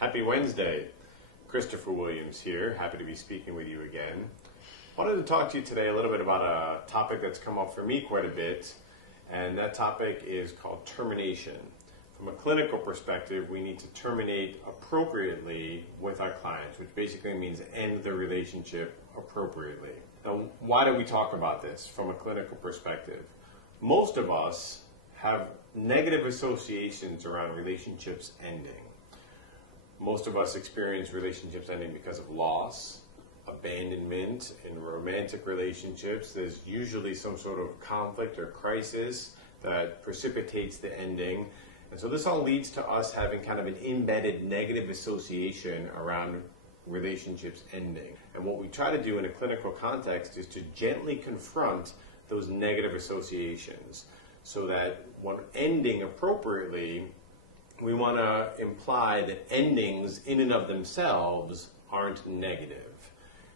Happy Wednesday. Christpher Williams here. Happy to be speaking with you again. Wanted to talk to you today a little bit about a topic that's come up for me quite a bit, and that topic is called termination. From a clinical perspective, we need to terminate appropriately with our clients, which basically means end the relationship appropriately. Now, why do we talk about this from a clinical perspective? Most of us have negative associations around relationships ending. Most of us experience relationships ending because of loss, abandonment. In romantic relationships, there's usually some sort of conflict or crisis that precipitates the ending. And so this all leads to us having kind of an embedded negative association around relationships ending. And what we try to do in a clinical context is to gently confront those negative associations so that when ending appropriately, we want to imply that endings in and of themselves aren't negative,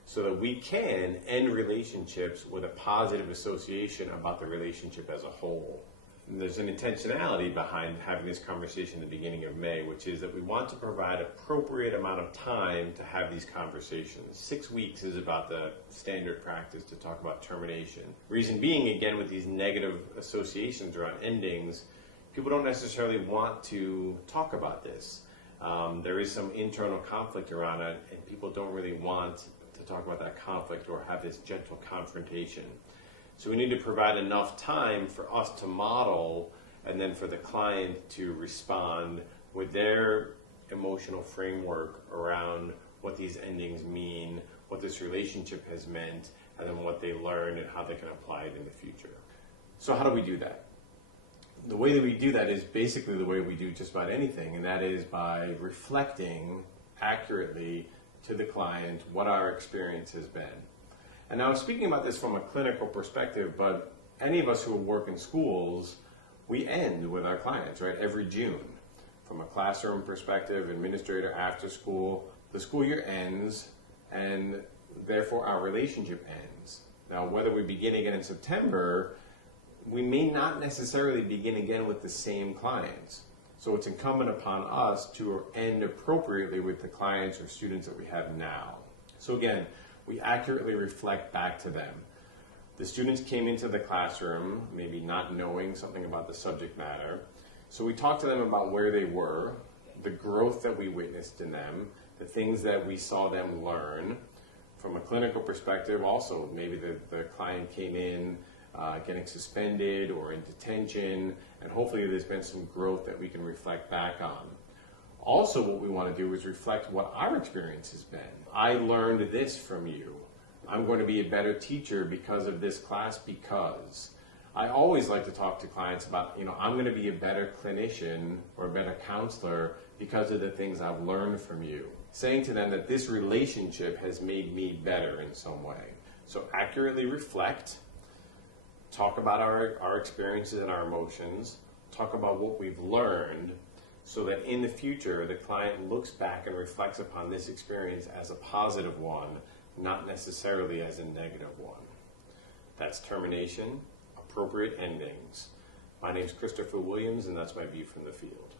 so that we can end relationships with a positive association about the relationship as a whole. And there's an intentionality behind having this conversation at the beginning of May, which is that we want to provide appropriate amount of time to have these conversations. 6 weeks is about the standard practice to talk about termination. Reason being, again, with these negative associations around endings, people don't necessarily want to talk about this. There is some internal conflict around it, and people don't really want to talk about that conflict or have this gentle confrontation. So we need to provide enough time for us to model and then for the client to respond with their emotional framework around what these endings mean, what this relationship has meant, and then what they learned and how they can apply it in the future. So how do we do that? The way that we do that is basically the way we do just about anything, and that is by reflecting accurately to the client what our experience has been. And now I'm speaking about this from a clinical perspective, but any of us who work in schools, we end with our clients, right, every June. From a classroom perspective, administrator, after school, the school year ends, and therefore our relationship ends. Now, whether we begin again in September, we may not necessarily begin again with the same clients. So it's incumbent upon us to end appropriately with the clients or students that we have now. So again, we accurately reflect back to them. The students came into the classroom, maybe not knowing something about the subject matter. So we talked to them about where they were, the growth that we witnessed in them, the things that we saw them learn. From a clinical perspective, also, maybe the client came in getting suspended or in detention, and hopefully there's been some growth that we can reflect back on. Also, what we want to do is reflect what our experience has been. I learned this from you. I'm going to be a better teacher because of this class because. I always like to talk to clients about, I'm going to be a better clinician or a better counselor because of the things I've learned from you. Saying to them that this relationship has made me better in some way. So accurately reflect. Talk about our experiences and our emotions, talk about what we've learned, so that in the future the client looks back and reflects upon this experience as a positive one, not necessarily as a negative one. That's termination, appropriate endings. My name is Christpher Williams, and that's my view from the field.